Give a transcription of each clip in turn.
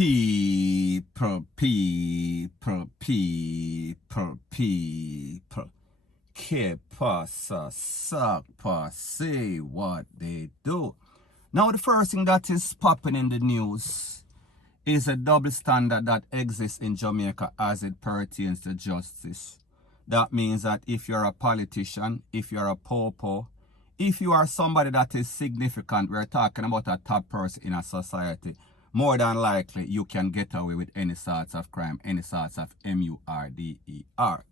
People. Que pasa, suck, say what they do. Now the first thing that is popping in the news is a double standard that exists in Jamaica as it pertains to justice. That means that if you're a politician, if you're a popo, if you are somebody that is significant, we're talking about a top person in a society, more than likely you can get away with any sorts of crime, any sorts of MVRD3R.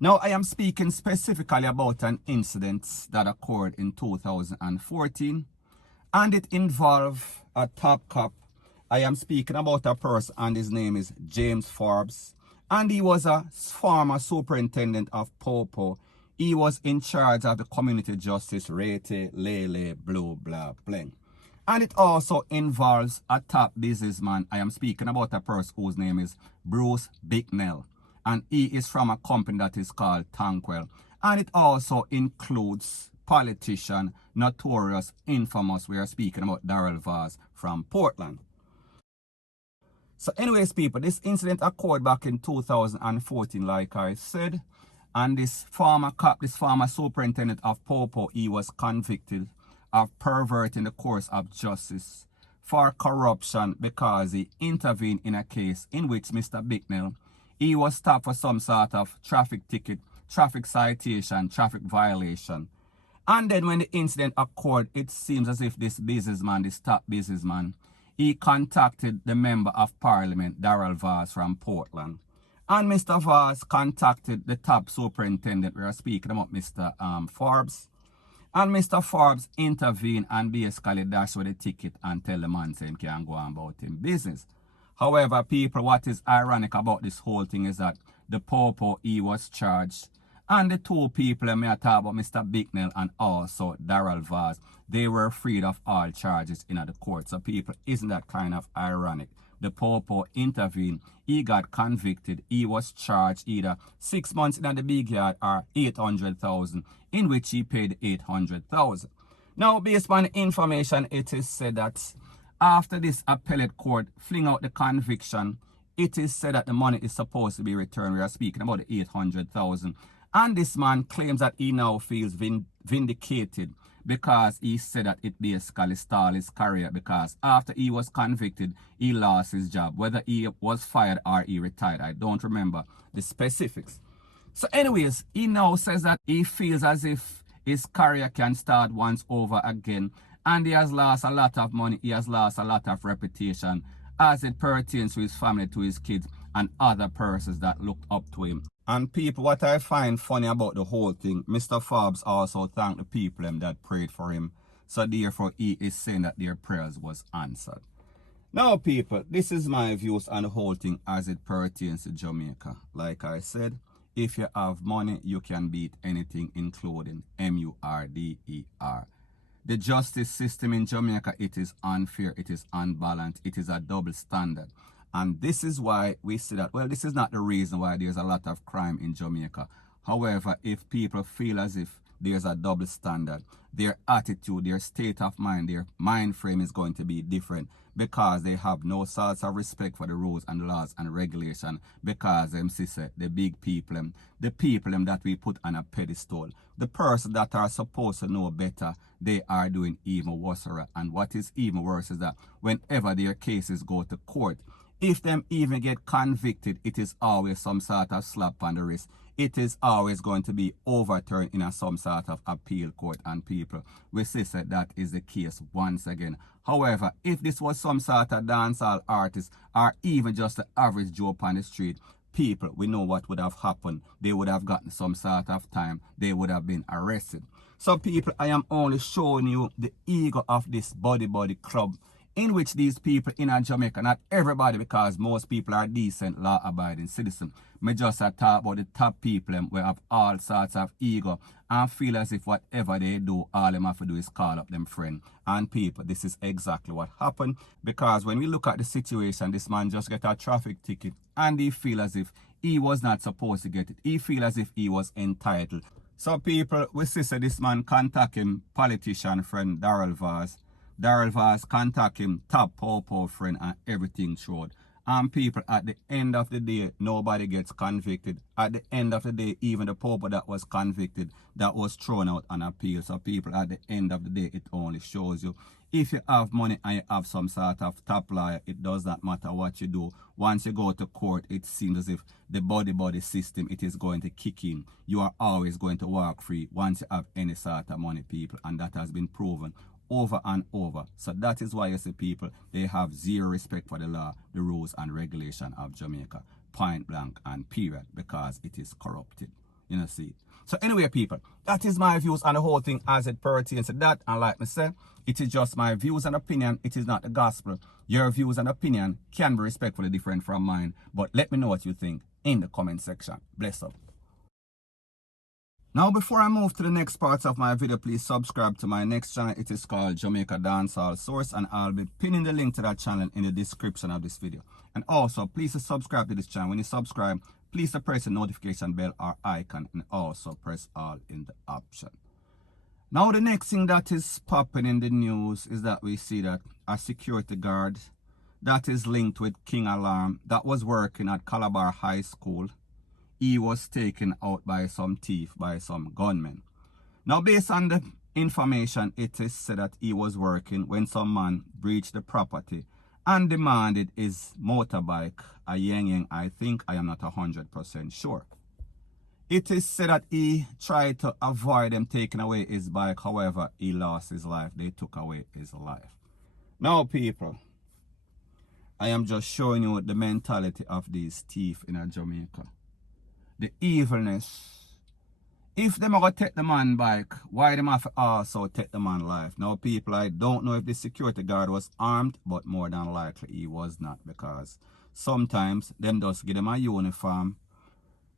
Now I am speaking specifically about an incident that occurred in 2014, and it involved a top cop. I am speaking about a person and his name is James Forbes, and he was a former superintendent of Popo. He was in charge of the community justice rate, lele, blue, blah, bling. And it also involves a top businessman. I am speaking about a person whose name is Bruce BICKNELL, and he is from a company that is called Tankwell. And it also includes politician, notorious, infamous. We are speaking about Daryl VAZ from Portland. So anyways, people, this incident occurred back in 2014, like I said. And this former cop, this former superintendent of Popo, he was convicted of perverting the course of justice for corruption because he intervened in a case in which Mr. BICKNELL, he was stopped for some sort of traffic ticket, traffic citation, traffic violation. And then when the incident occurred, it seems as if this businessman, this top businessman, he contacted the member of parliament, Daryl VAZ from Portland. And Mr. VAZ contacted the top superintendent. We are speaking about Mr. Forbes. And Mr. Forbes intervened and basically dashed with the ticket and tell the man he can go on about his business. However, people, what is ironic about this whole thing is that the Popo, he was charged. And the two people, I may talk about Mr. BICKNELL and also Daryl VAZ, they were freed of all charges in the court. So people, isn't that kind of ironic? The Popo intervened, he got convicted, he was charged either 6 months in the big yard or 800,000, in which he paid 800,000. Now, based on the information, it is said that after this appellate court fling out the conviction, it is said that the money is supposed to be returned. We are speaking about the 800,000. And this man claims that he now feels vindicated because he said that it basically stalled his career because after he was convicted, he lost his job. Whether he was fired or he retired, I don't remember the specifics. So anyways, he now says that he feels as if his career can start once over again. And he has lost a lot of money, he has lost a lot of reputation as it pertains to his family, to his kids, and other persons that looked up to him. And people, what I find funny about the whole thing, Mr. Forbes also thanked the people that prayed for him. So therefore, he is saying that their prayers was answered. Now, people, this is my views on the whole thing as it pertains to Jamaica. Like I said, if you have money, you can beat anything, including MVRD3R. The justice system in Jamaica, it is unfair, it is unbalanced, it is a double standard. And this is why we see that, well, this is not the reason why there's a lot of crime in Jamaica. However, if people feel as if there's a double standard, their attitude, their state of mind, their mind frame is going to be different because they have no sorts of respect for the rules and laws and regulation because them sister, the big people, the people that we put on a pedestal, the person that are supposed to know better, they are doing even worse. And what is even worse is that whenever their cases go to court, if them even get convicted, it is always some sort of slap on the wrist. It is always going to be overturned in some sort of appeal court, and people, we see that is the case once again. However, if this was some sort of dancehall artist or even just the average Joe on the street, people, we know what would have happened. They would have gotten some sort of time. They would have been arrested. So people, I am only showing you the ego of this body club in which these people in Jamaica, not everybody because most people are decent, law-abiding citizens. Me just talk about the top people who have all sorts of ego and feel as if whatever they do, all them have to do is call up them friend. And people, this is exactly what happened because when we look at the situation, this man just get a traffic ticket and he feel as if he was not supposed to get it. He feel as if he was entitled. So people, we see this man contact him, politician friend Daryl VAZ. Daryl VAZ contact him, top power friend and everything showed. And people, at the end of the day, nobody gets convicted. At the end of the day, even the pope that was convicted, that was thrown out on appeal. So people, at the end of the day, it only shows you, if you have money and you have some sort of top lawyer, it does not matter what you do. Once you go to court, it seems as if the body system, it is going to kick in. You are always going to walk free once you have any sort of money, people. And that has been proven over and over. So that is why you see people, they have zero respect for the law, the rules and regulation of Jamaica, point blank and period, because it is corrupted. You know, see. So anyway, people, that is my views on the whole thing as it pertains to that. And like I said, it is just my views and opinion. It is not the gospel. Your views and opinion can be respectfully different from mine. But let me know what you think in the comment section. Bless up. Now, before I move to the next parts of my video, please subscribe to my next channel. It is called Jamaica Dancehall Source, and I'll be pinning the link to that channel in the description of this video. And also, please subscribe to this channel. When you subscribe, please press the notification bell or icon, and also press all in the option. Now, the next thing that is popping in the news is that we see that a security guard that is linked with King Alarm that was working at Calabar High School, he was taken out by some thief, by some gunmen. Now, based on the information, it is said that he was working when some man breached the property and demanded his motorbike, a yang, I think. I am not 100% sure. It is said that he tried to avoid them taking away his bike. However, he lost his life. They took away his life. Now, people, I am just showing you the mentality of these thieves in Jamaica. The evilness. If them are going to take the man bike, why them have to also take the man life? Now, people, I don't know if the security guard was armed, but more than likely he was not, because sometimes them just give them a uniform.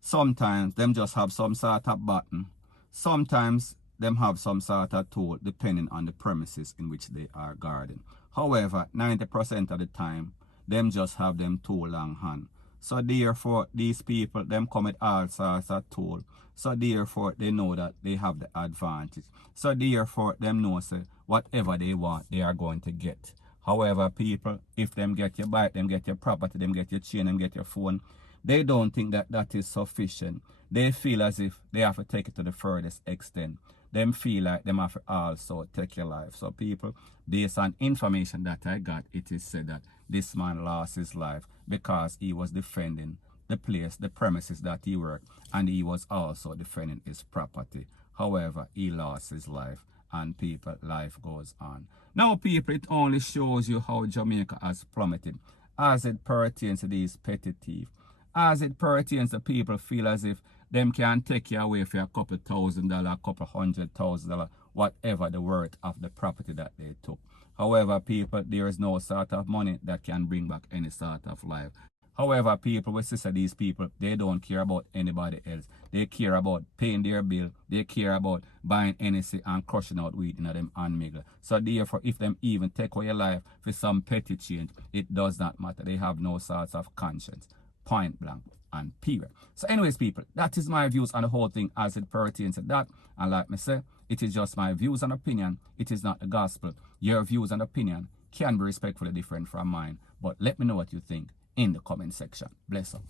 Sometimes them just have some sort of button. Sometimes them have some sort of tool, depending on the premises in which they are guarding. However, 90% of the time, them just have them tool on hand. So therefore, these people, them come with all sorts of tool. So therefore, they know that they have the advantage. So therefore, them know, say, whatever they want, they are going to get. However, people, if them get your bike, them get your property, them get your chain, them get your phone, they don't think that that is sufficient. They feel as if they have to take it to the furthest extent. Them feel like them have to also take your life. So people, based on information that I got, it is said that this man lost his life because he was defending the place, the premises that he worked, and he was also defending his property. However, he lost his life, and people, life goes on. Now, people, it only shows you how Jamaica has plummeted as it pertains to these petty thieves. As it pertains to people feel as if them can take you away for a couple $1,000, a couple $100,000, whatever the worth of the property that they took. However, people, there is no sort of money that can bring back any sort of life. However, people, we see these people, they don't care about anybody else. They care about paying their bill. They care about buying NSC and crushing out weed in them unmiggle. So therefore, if them even take away your life for some petty change, it does not matter. They have no sorts of conscience. Point blank and period. So anyways, people, that is my views on the whole thing as it pertains to that. And like me say, it is just my views and opinion. It is not the gospel. Your views and opinion can be respectfully different from mine. But let me know what you think in the comment section. Bless up.